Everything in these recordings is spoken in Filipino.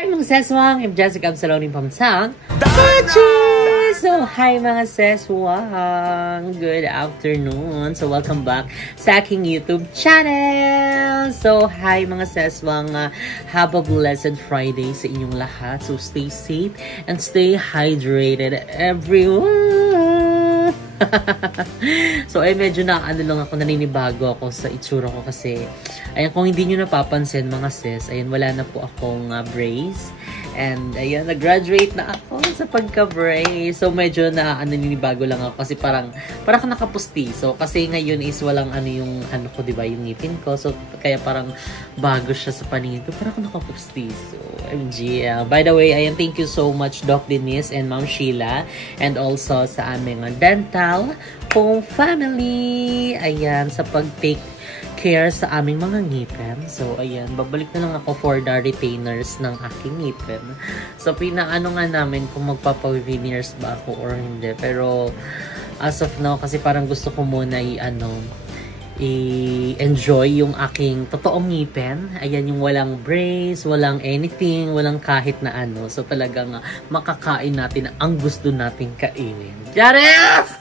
Hi mga seswang, I'm Jessica Absaloni from Town. So, hi mga seswang, good afternoon. So, welcome back sa aking YouTube channel. So, hi mga seswang, have a blessed Friday sa inyong lahat. So, stay safe and stay hydrated everyone. So ay medyo lang ako, naninibago ako sa itsura ko kasi ayan, kung hindi nyo napapansin mga sis, ayan, wala na po akong brace and ayan, nag-graduate na ako sa pagka-brace. So medyo naninibago lang ako kasi parang nakapusti. So kasi ngayon is walang yung ko, diba, yung ngipin ko. So kaya parang bago siya sa paningin ko, parang nakapusti. So MG. By the way, ayan, thank you so much Doc Denise and Ma'am Sheila and also sa aming dental home family. Ayan, sa pag-take care sa aming mga ngipin. So, ayan, babalik na lang ako for the retainers ng aking ngipin. So, pinaano nga namin kung magpapa-veneers ba ako or hindi. Pero, as of now, kasi parang gusto ko muna i-enjoy yung aking totoong ngipin. Ayan, yung walang brace, walang anything, walang kahit na ano. So, talagang makakain natin ang gusto nating kainin. Jaref!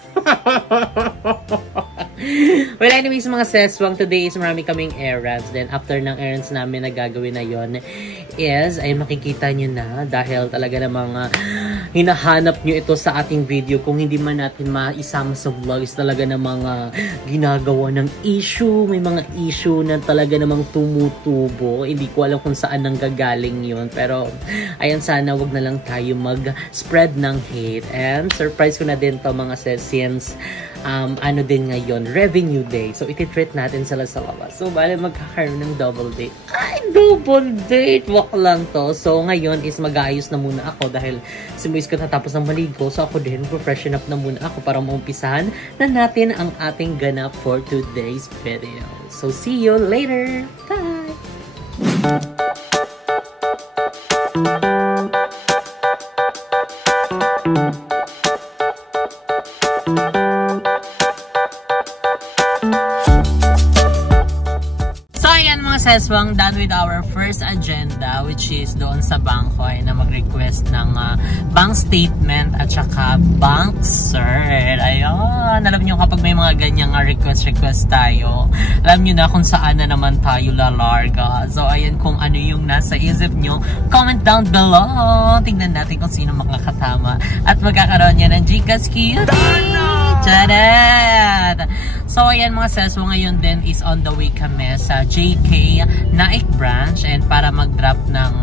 Well, anyways mga seswang, today is marami kaming errands. Then after ng errands namin na gagawin na yon is ay makikita nyo na dahil talaga namang hinahanap nyo ito sa ating video. Kung hindi man natin maisama sa vlog is talaga namang ginagawa ng issue. May mga issue na talaga namang tumutubo. Hindi ko alam kung saan nang gagaling yun. Pero ayan, sana wag na lang tayo mag-spread ng hate. And surprise ko na din to mga sis, since ano din ngayon, revenue day. So, iti-treat natin sila sa labas. So, bale magkakaroon ng double date. Ay, double date! Walk lang to. So, ngayon is mag-aayos na muna ako dahil si Moise ko natapos ng maligo. So, ako din, freshen up na muna ako para maumpisahan na natin ang ating ganap for today's video. So, see you later! Bye! Seswang, done with our first agenda, which is doon sa bangko ay na mag-request ng bank statement at saka bank cert. Ayun, alam nyo kapag may mga ganyang request tayo, alam nyo na kung saan na naman tayo lalarga. So ayan, kung ano yung nasa isip nyo, comment down below. Tingnan natin kung sino makakatama at magkakaroon niya ng Gcash cutie. Charan! So ayan mga seswo, ngayon din is on the way kami sa JK Naik branch and para mag-drop ng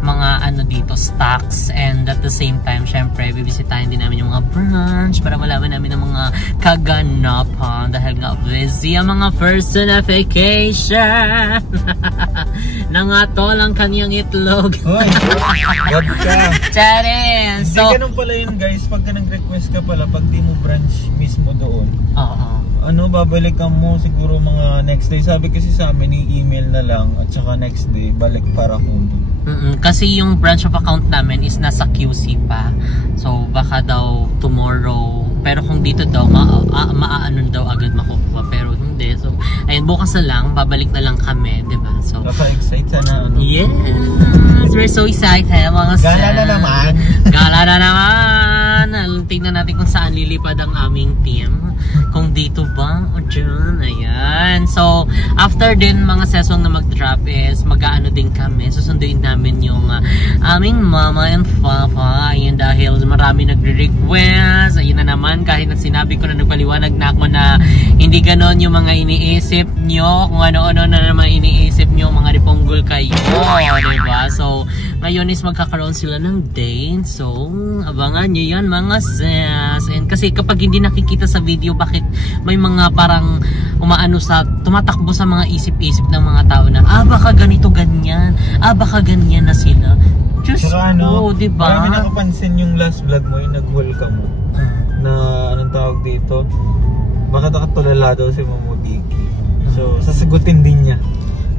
mga dito stocks, and at the same time syempre bibisitahin din namin yung mga branch para malaman namin ang mga kaganapan dahil nga busy ang mga personification na nga to lang kanyang itlog. Hoy, wag ka. Charan! So ganun pala yun guys, pag nag-request ka pala pag di mo branch mismo doon, babalikan mo siguro mga next day. Sabi kasi sa amin, i-email na lang at saka next day balik para kung kasi yung branch of account namin is nasa QC pa. So baka daw tomorrow, pero kung dito daw maaano daw agad makukuha, pero hindi. So ayun, bukas na lang, babalik na lang kami, diba? So excited sana. Yes, we're so excited mga sis. Gala na naman. Gala na naman. Tingnan natin kung saan lilipad ang aming team. Kung dito ba o dyan. Ayan. So, after din mga sesong na mag-drop is mag-aano din kami. Susunduin namin yung aming mama and papa. Ayan, dahil marami nagre-request. Ayun na naman, kahit na sinabi ko na nagpaliwanag na ako na hindi ganon yung mga iniisip nyo. Kung ano-ano na naman iniisip nyo, mga riponggol kayo. Diba? So, ngayon is magkakaroon sila ng date. So, abangan nyo yan mga sis. And kasi kapag hindi nakikita sa video, bakit may mga parang tumatakbo sa mga isip-isip ng mga tao na baka ganito ganyan, baka ganyan na sila. Just diba? Marami nakapansin yung last vlog mo, yung nag-welcome mo na anong tawag dito, baka nakatulala daw si Momo Diki. So sasagutin din niya.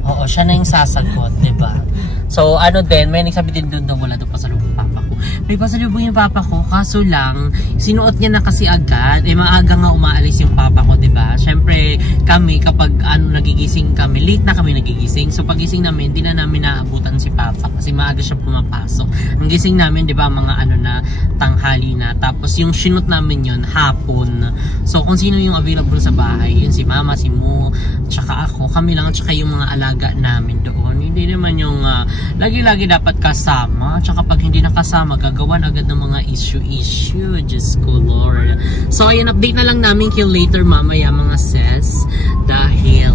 Oo, siya na yung sasagot, diba? So, din, may nagsabi din doon na wala doon pa sa loob papa ko. may pasalubong yung papa ko, kaso lang, sinuot niya na kasi agad. Maaga nga umaalis yung papa ko, diba? Syempre, kami, kapag nagigising kami, late na kami nagigising. So, pagising namin, hindi na namin naabutan si papa kasi maaga siya pumapasok. Ang gising namin, diba, mga na, tanghali na. Tapos, yung sinut namin yun, hapon. So, kung sino yung available sa bahay, yun si mama, si Mo, tsaka ako, kami lang, tsaka yung mga alaga namin doon. Hindi naman yung lagi-lagi dapat kasama. Tsaka pag hindi nakasama, gagawan agad ng mga issue. Diyos ko, Lord. So, ayun, update na lang namin kayo later mamaya mga sis. Dahil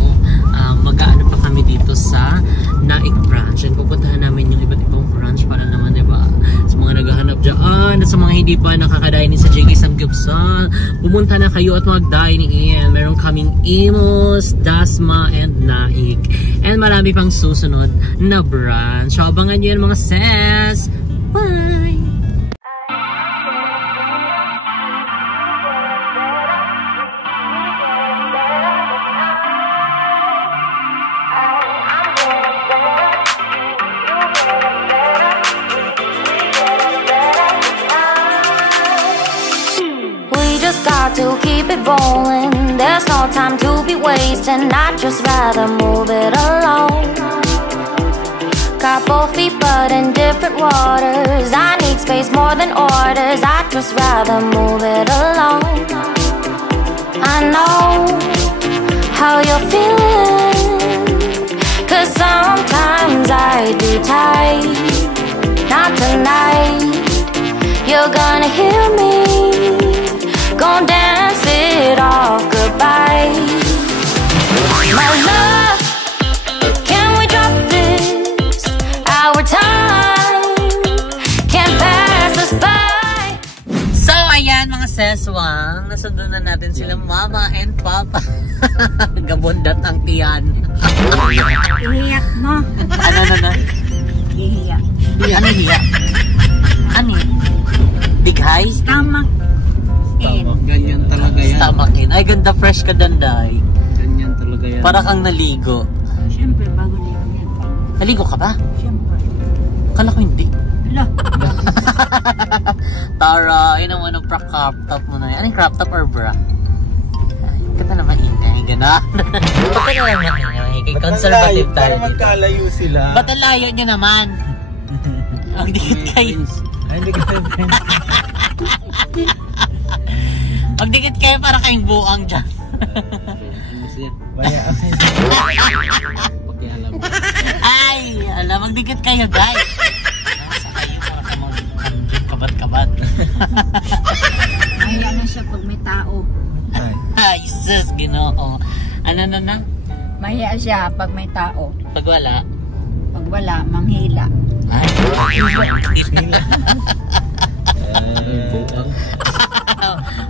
mag-aano pa kami dito sa Naik branch. And pupuntahan namin yung iba't ibang branch para naman, diba? Sa mga naghahanap dyan, at sa mga hindi pa nakakadainin sa JK Samgyupsal, pumunta na kayo at mag-dine in. Meron kaming Imos, Dasma, and Naik. And marami pang susunod na branch. So, abangan nyo yan mga sis. Bye! To keep it rolling, there's no time to be wasting. I'd just rather move it along. Got both feet but in different waters. I need space more than orders. I'd just rather move it along. I know how you're feeling, 'cause sometimes I do tight. Not tonight, you're gonna hear me. Gon' dance it off goodbye. My love, can we drop this? Our time can't pass us by. So, ayan mga seswang, nasundan na natin sila mama and papa. Gabundat ang tiyan. Ihiyak mo. Ano na? Ihiyak. Ano hiyak? Ano? Big highs? Stomach in. Ganyan talaga yan. Stomach in. Ay, ganda fresh ka danday. Ganyan talaga yan. Para kang naligo. Siyempre, bago ligo yan. Naligo ka ba? Siyempre. Kala ko hindi. Hala. Tara, yun naman ang crop top mo na yan. Anong crop top or bra? Ganda naman ingay. Gana. Ba't ka naman ingay? Conservative tayo. Para magkalayo sila. Ba't ang layo nyo naman? Ang dikit kayo. Ay, hindi kita friends. Magdikit kayo para kayong buang dyan. Maya. Ay, alam, magdikit kayo guys. Nasa kayo para ka kabat-kabat. Mahiya na siya pag may tao. Ay, sus, Ginoo. Ano na? Mahiya siya pag may tao. Pag wala? Pag wala, manghila. Ay,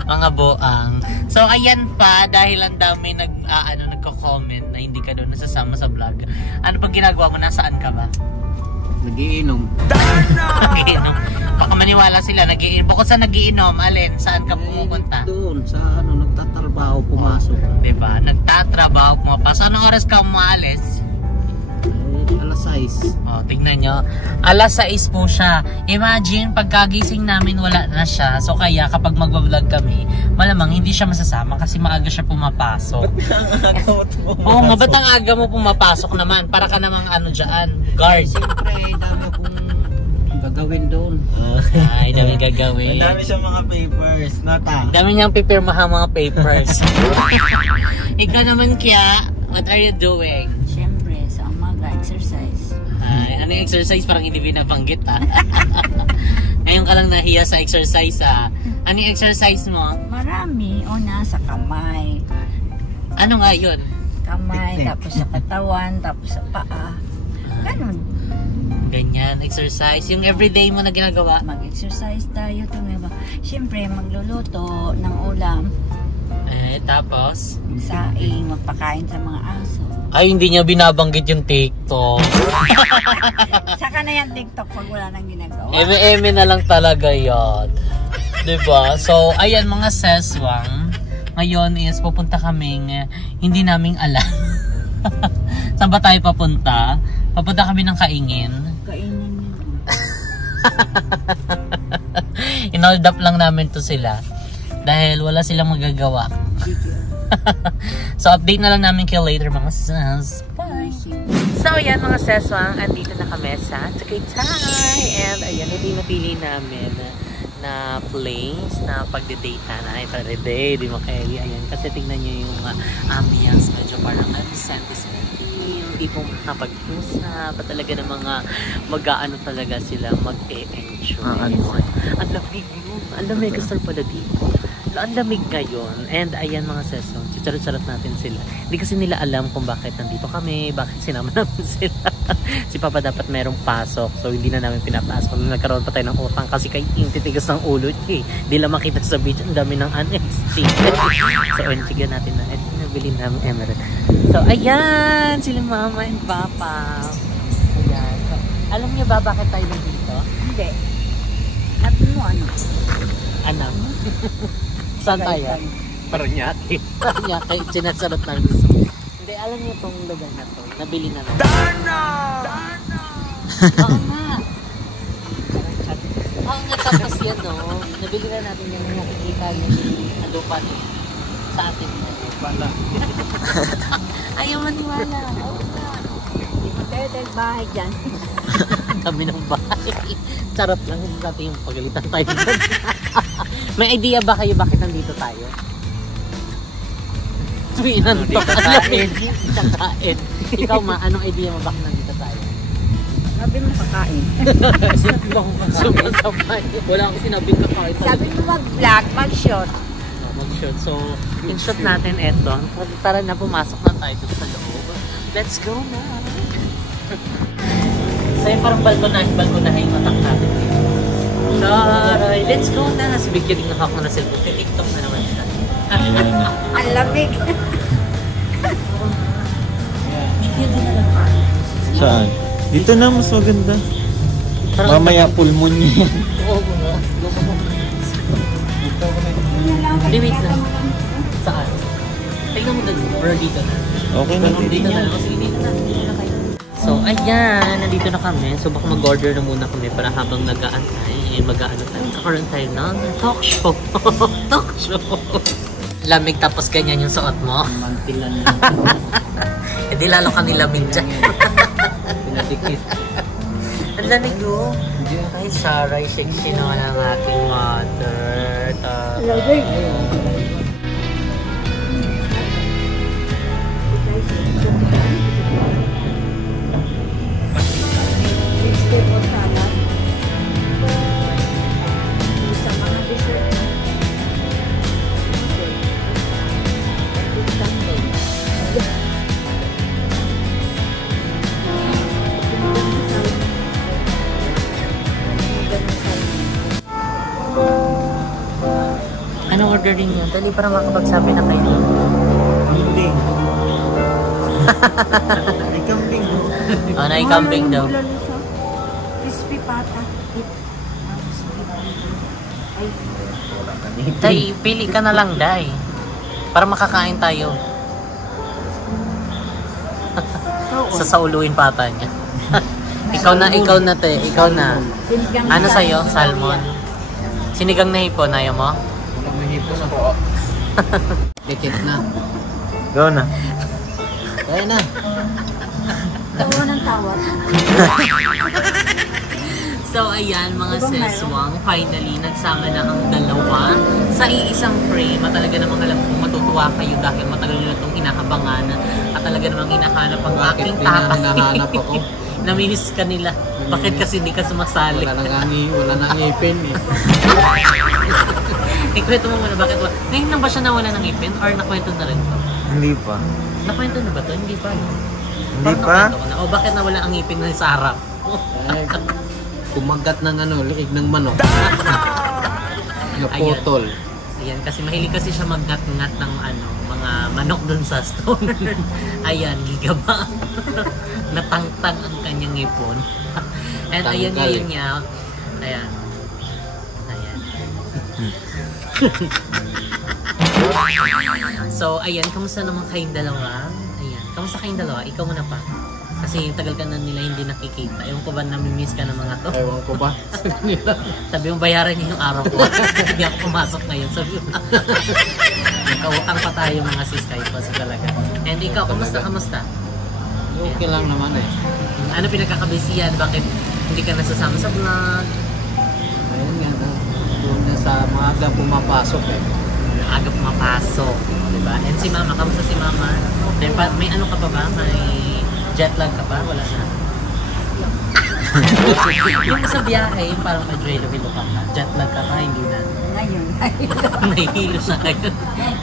mga boang. So ayan pa, dahil ang dami nagko-comment na hindi ka doon nasasama sa vlog. Ano pag ginagawa mo? Nasaan ka ba? Nagiinom. Nagiinom. Baka maniwala sila, nagiinom. Bukod sa nagiinom, alin? Saan ka pumupunta? Doon, sa nagtatrabaho, pumasok. Diba? Nagtatrabaho, pumapasok. Anong oras ka umaalis? Alas 6. Oh, tignan nyo. Alas 6 po siya. Imagine, pagkagising namin wala na siya. So kaya kapag mag-vlog kami, malamang hindi siya masasama kasi maaga siya pumapasok. Oo nga, ba't ang aga mo pumapasok naman? Para ka namang dyan, guard. Siyempre, dami akong gagawin doon. Ay, dami gagawin. Ang dami siyang mga papers. Nata. Dami niyang pipirmahan mga papers. Ikaw naman kaya, what are you doing? Siyempre, sa umaga, exercise. Ay, ano yung exercise? Parang hindi binabanggit Ngayon ka lang nahiya sa exercise Ano yung exercise mo? Marami. Una, sa kamay. Ano nga yun? Kamay, tapos sa katawan, tapos sa paa. Ganun. Ganyan, exercise. Yung everyday mo na ginagawa. Mag-exercise tayo. Siyempre, magluluto ng ulam. Tapos? Saing, magpakain sa mga aso. Ay, hindi niya binabanggit yung TikTok. Saka na yan TikTok pag wala nang ginagawa. Eme na lang talaga yan. Diba? So, ayan mga seswang. Ngayon is pupunta kaming hindi naming alam. Saan ba tayo papunta? Papunta kami ng Kaingin. Kainin niyo. Hinold up lang namin to sila. Dahil wala silang magagawa. So, update na lang namin kayo later mga sis. Bye! So, ayan mga seswang, andito na kami sa Tagaytay. And ayan, hindi napili namin na place na pagde-data na. Ay, pare-day, di mo kaili. Ayan, kasi tingnan nyo yung ambience. Medyo parang senti-senti. Hindi po makapag-usap. Talaga ng mga mag-aano talaga sila mag-e-enjoy. Ang lamig yun. Ang lamig kasal pala dito. Ang lamig ngayon. And ayan mga sesong, chicharot-charot natin sila. Hindi kasi nila alam kung bakit nandito kami, bakit sinama namin sila. Si Papa dapat merong pasok, so hindi na namin pinapasok. Nagkaroon pa tayo ng utang kasi kay titigas ng ulo niya eh. Hindi lang makita sa beach, ang dami ng NXT. So enchigan natin na. Ito nabili namin Emerald. So ayan, sila Mama and Papa. Ayan. So, alam niyo ba bakit tayo nandito? Hindi. Sabi mo ano? Anak. Saan tayo? Paranaque. Paranaque, sinasarot ng gusto. Hindi, alam niyo itong lugar na to. Nabili na natin. Darna! Darna! Oo nga. Oo nga, tapos yan no. Nabili na natin yung nakikita yung adopan sa ating pala. Ayaw maniwala. Oo nga. Dahil bahay dyan. Kami ng bahay. Charot lang natin yung pagalitan tayo. May idea ba kayo bakit nandito tayo? Tuwinan to. Kakain. Kakain. Ikaw ma, anong idea mo bakit nandito tayo? Sabi mo kakain. Sabi mo kakain. Wala akong sinabi kakain. Sabi mo mag-vlog, mag-shot. Mag-shot. So, in shot natin eto. Tara na, pumasok na tayo sa loob. Let's go na. So, yung parang balkonahin yung attack natin dito. Taray, let's go na. Nasa bigyan din ako na cellphone. TikTok na naman siya. Ang lamig. Saan? Dito na, mas maganda. Mamaya pulmon niya. Oo nga. Hindi, wait lang. Saan? Tignan mo doon. Or dito na. Okay na. Dito na. Kasi dito na. So, ayan. Nandito na kami. So, baka mag-order na muna kami para habang nag-aantay. Mag-aano tayo. Kakaroon tayo ng talk show. Talk show. Lamig tapos ganyan yung suot mo. Mantilan na. E di lalo ka nilamig dyan. Pinadikit. Ang lamig o. Ay, saray. Sexy naman ang ating mother. Lamig. Anong ordering nyo? Dali para makapagsabi na kayo. Kambing. Ay, kambing. Oh, naikambing daw. Crispy pata. Day, pili ka na lang, Day. Para makakain tayo. Sasauluin pata niya. Ikaw na, te. Ikaw na. Ano sa'yo? Salmon. Sinigang na hipon, ayaw mo? Hipon ako. Dikit na. Go na. Kaya na. Tawa ng tawa. So, ayan mga seswang, finally, nagsama na ang dalawa sa iisang frame. At talaga namang alam kong matutuwa kayo dahil matagal nyo na itong hinahabangan at talaga namang hinahanap ang aking tatay. Hinahanap ako? Naminis ka nila. Bakit kasi hindi ka sumasali? Wala nang ngipin eh. Ikwento mo muna, bakit wala? Ngayon lang ba siya nawala ng ngipin or nakwento na rin to? Hindi pa. Nakwento na ba to? Hindi pa. Hindi pa? O bakit nawala ang ngipin na sa harap? Kumagat ng liig ng manok. Naputol. Ayan, kasi mahilig kasi siya magngat-ngat ng mga manok dun sa stone. Ayan, gigaba. Natangtang ang kanyang ngipon. And ayan ngayon niya. Ayan. Ayan. So, ayan, kamusta naman kayong dalawa? Ayan, kamusta kayong dalawa? Ikaw muna pa. Kasi tagal ka na nila hindi nakikita. Ewan ko ba namimiss ka ng mga to? Ewan ko ba? Sabi mo, bayaran niyo yung araw ko. Hindi ako pumasok ngayon. Sabi mo, nagkautang pa tayo mga sis kahit pa talaga. And ikaw, kamusta? Okay lang naman eh. Ano pinagkakabisiyan? Bakit hindi ka nasasama sa vlog? Ayun nga na. Doon na sa maaga pumapasok eh. Aga pumapasok. Diba? And si mama, kamusta si mama? May ano ka pa ba? May jet lag ka ba? Wala na. Yung sa biyahe, parang medyo ka pa. Jet lag ka pa, hindi na. Ngayon. Nahihilo siya ngayon.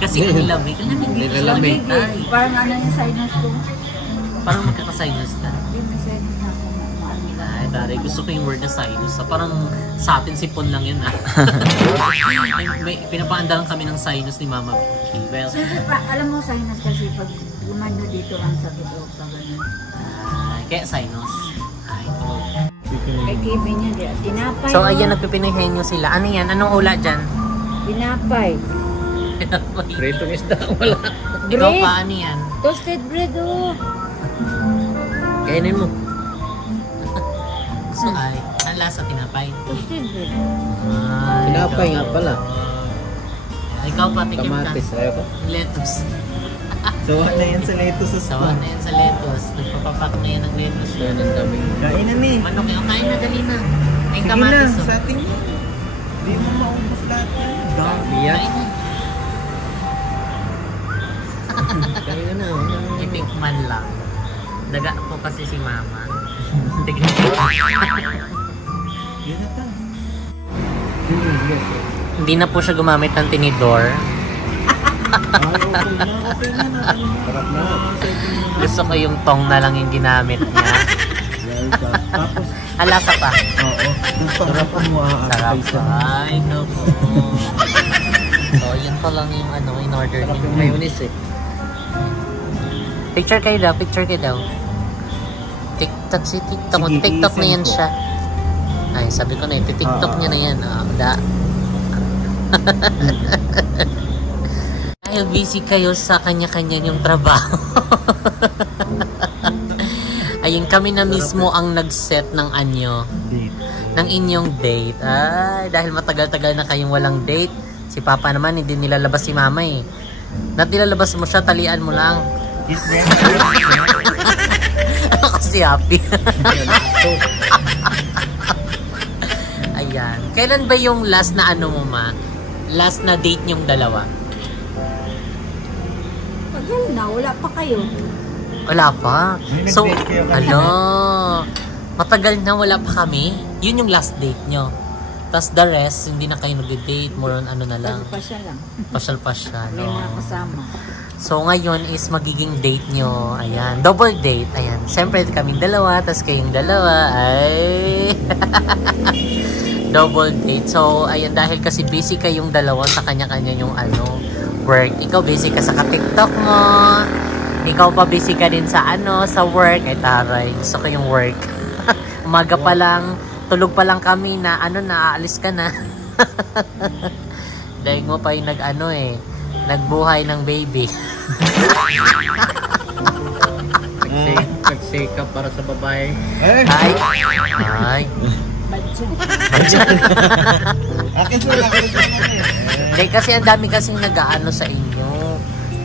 Kasi ang lamig. Nilalamig. Parang ano yung sinus ko? Parang magkaka-sinus ka. Hindi, may sinus na ako. Ay, Dari, gusto ko yung word na sinus. Parang sa atin sipon lang yun, ah. may pinapaandalan kami ng sinus ni Mama Vicky. Well, Siyempre, alam mo sinus kasi pag lumano dito ang sakit o pag ano. kaya sinus. Ay, ito. Kay Kibi niya, di, tinapay. So, ayan, nagpipinahenyo sila. Ano yan? Anong ula dyan? Tinapay. Pritong isda, wala. Ikaw Bread. pa, ano yan? Toasted bread, oh. Kainin mo. So, ay, ang lasa tinapay. Toasted bread. Ay, Tinapay nga pala. Ikaw pa, tikim ka. Kamatis, ayaw ko. Lettuce. Sawa na yan sa lettuce sa Sawa na yan sa lettuce. Nagpapapak na yan ng lettuce. Yan ang dami. Kain na ni. Manok yung kain na, dali na. Ay, Sige kamatis. na, oh. sa ating hindi mo maubos lahat. Dami yan. Kain na. Kain na na. Itikman lang. Daga po kasi si Mama. Tignan ko. Yan na ta. Hindi na po siya gumamit ng tinidor. Okay na na. Sarap na. Gusto ko yung tong na lang yung ginamit niya. Tapos, Alasa pa. oo. Sarap mo Sarap pa. Ay, no po. So, yun pa lang yung ano, in order Sarap yung niyo. mayonnaise eh. Picture kayo daw. TikTok si TikTok. Sige, TikTok na i-send yan ko. siya. Ay, sabi ko na yun. TikTok niya na yan. Dahil busy kayo sa kanya-kanya yung trabaho. Ayun, kami na mismo ang nag-set ng anyo. Ng inyong date. Ay, dahil matagal-tagal na kayong walang date. Si Papa naman, hindi nilalabas si Mama eh. Not nilalabas mo siya, talian mo lang. Ano kasi happy? Ayan. Kailan ba yung last na ano mo, Ma? Last na date nyong dalawa? Tagal na, wala pa kayo. Wala pa. May So, nag-date kayo kanina? matagal na wala pa kami. Yun yung last date nyo. Tapos the rest, hindi na kayo nag-date. More on ano na lang. Pa siya lang. Pasyal-pasyal. May mga Oh. kasama. So, ngayon is magiging date nyo. Ayan. Double date. Ayan. Siyempre, kaming dalawa. Tapos kayong dalawa. Ay. Double date. So, ayan. Dahil kasi busy kayong dalawa sa kanya-kanya yung ano, work. Ikaw busy ka sa ka-TikTok mo. Ikaw pa busy ka din sa ano, sa work. Ay, taray. Gusto ko yung work. Umaga pa lang. Tulog pa lang kami na ano na, aalis ka na. Dahil mo pa yung nag-ano eh. Nagbuhay ng baby. Nag-shake up para sa babae. Eh! Ay. Ay. Akin sila. Hindi kasi ang dami kasing nag-aano sa inyo.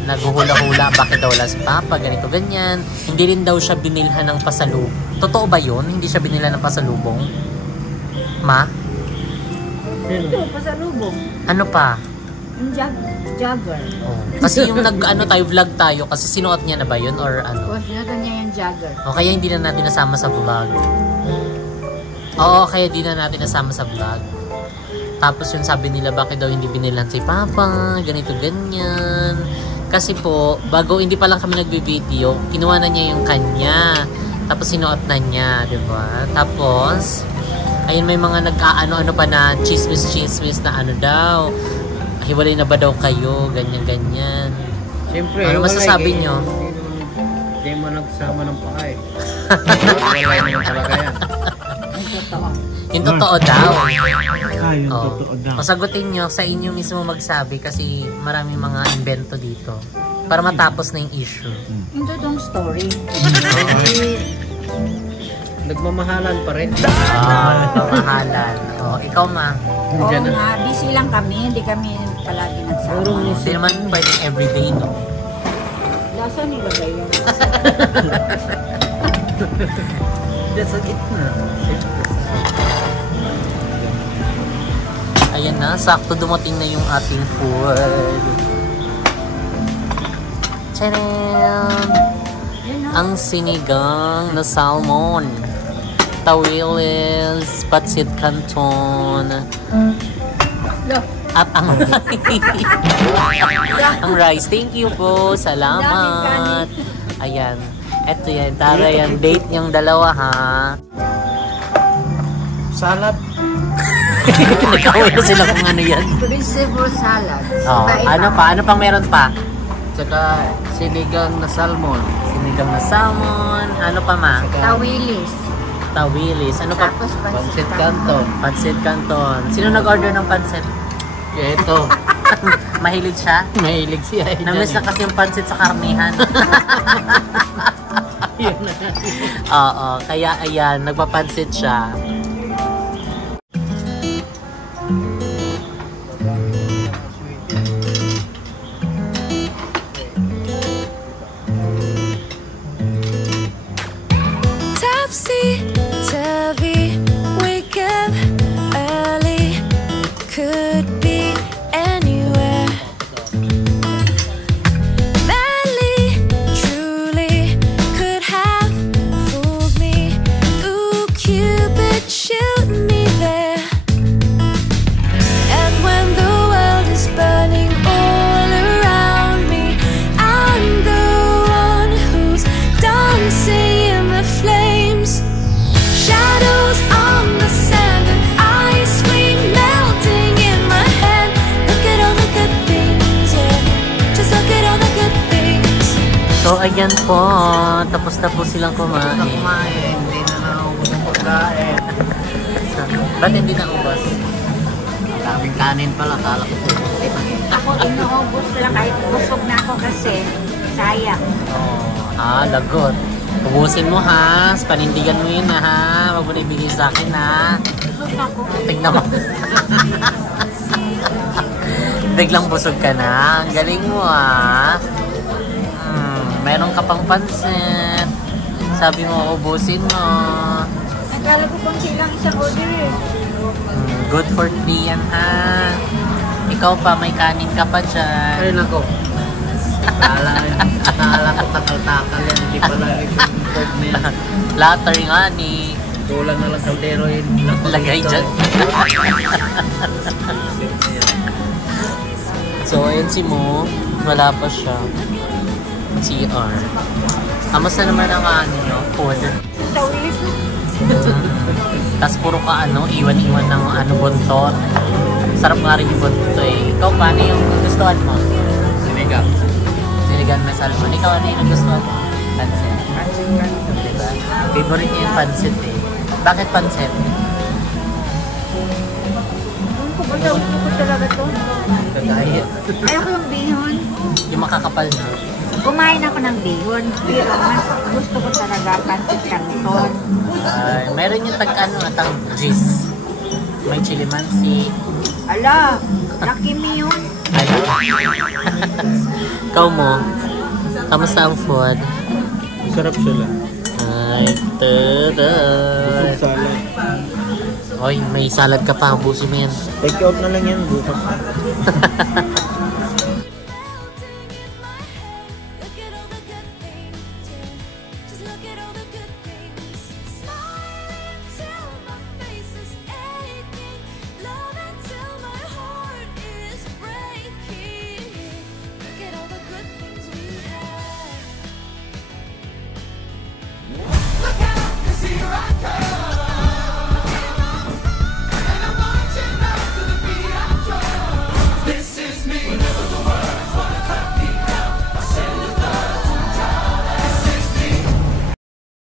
Naghuhula-hula. Bakit daw wala si Papa? Ganito, ganyan. Hindi rin daw siya binilhan ng pasalubong. Totoo ba yun? Hindi siya binilhan ng pasalubong? Ma? Ito, pasalubong. Ano pa? Yung jogger. Oh. Kasi yung nag-ano tayo, vlog tayo. Kasi sinuot niya na ba yun? Or ano? O, sinuto niya yung jogger. O kaya hindi na natin nasama sa vlog. Oo, kaya hindi na natin nasama sa vlog. Tapos yung sabi nila, bakit daw hindi binilhan si Papa? Ganito, ganyan. Kasi po, bago hindi pa lang kami nagbe-video, kinuha na niya yung kanya. Tapos sinuot na niya, diba? Tapos, ayun may mga nag-ano-ano pa na chismis-chismis na ano daw. Hiwalay na ba daw kayo? Ganyan-ganyan. Siyempre, Ano masasabi nyo? Hindi mo nagsama ng pakain. Wala naman talaga yan. Ang totoo. Yung totoo daw. Yung Oh. totoo daw. Pasagutin nyo, sa inyo mismo magsabi kasi maraming mga invento dito. Para matapos na yung issue. Yung totoong story. Hindi Nagmamahalan pa rin. Nagmamahalan. Ikaw ma. Oo nga, busy lang kami. Hindi kami palagi nagsama. Hindi naman pwedeng everyday, no? Lasa nilagay yan. Sa gitna. Ayan na, sakto dumating na yung ating food. Tadam! Ang sinigang na salmon. Tawilis, patsit canton. At ang ang rice. Thank you po. Salamat. Ayan. Eto yan. Tara yan. Date niyong dalawa ha. Salad. Nagkawin na sila kung ano yan. Vegetable salad. Ano pa? Ano pang meron pa? Saka sinigang na salmon. Sinigang na salmon. Ano pa ma? Tawilis. Tawilis. Ano pa? Tapos Pancit canton. Pancit canton. Sino nag-order ng pancit? Ito. Mahilig siya? Mahilig siya. Namiss na kasi yung pancit sa karnihan. Oo. Kaya ayan, nagpapansit siya. Topsy-turvy, wake up early, could be anywhere. Badly, truly, could have fooled me. Ooh, Cupid, shoot me there. And when the world is burning all around me, I'm the one who's dancing in the flames. Shadows on the sand and ice cream melting in my hand. Look at all the good things, yeah. Just look at all the good things. So ayan po, tapos na po silang kumain. Hindi na naubos ang pagkain. Ba't hindi naubos? Ang daming kanin pala. Kala ko Ako inuubos lang kahit busog na ako kasi sayang. Lagot. Ubusin mo ha, panindigan mo yun ha. Huwag mo na ibigay sa akin ha. Busog ako. Tignan mo. Biglang busog ka na. Ang galing mo ha. Meron ka pang pansit. Sabi mo, ubusin mo. Akala ko kung silang isang order eh. Good for 3 yan ha. Ikaw pa, may kanin ka pa dyan. Ay nako. Akala ko takal-takal yan. Hindi pala import na yan. Latter nga ni. Kulang na lang kaldero yun. Lagay dyan. So, ayun si Mo. Wala pa siya. CR. Kamusta naman ang food? Tawilis. Tapos puro ka iwan-iwan ng buntot. Sarap nga rin yung buntot eh. Ikaw, paano yung gustuhan mo? Sinigang. Sinigang na salmon. Ikaw, ano yung gustuhan mo? Pansit. Diba? Favorite niya yung pansit eh. Bakit pansit? Kung baga, gusto ko talaga to. Kagaya. Ayoko yung bihon. Yung makakapal na. Kumain ako ng bihon. Pero mas gusto ko talaga pancit canton. Meron yung tag gis. May chili mansi. Ala, lucky me yun. Ikaw mo, kamusta ang food? Sarap siya lang. Ay, tada. Busog salad. Oy, may salad ka pa. Busin mo yan. Take out na lang yan bukas.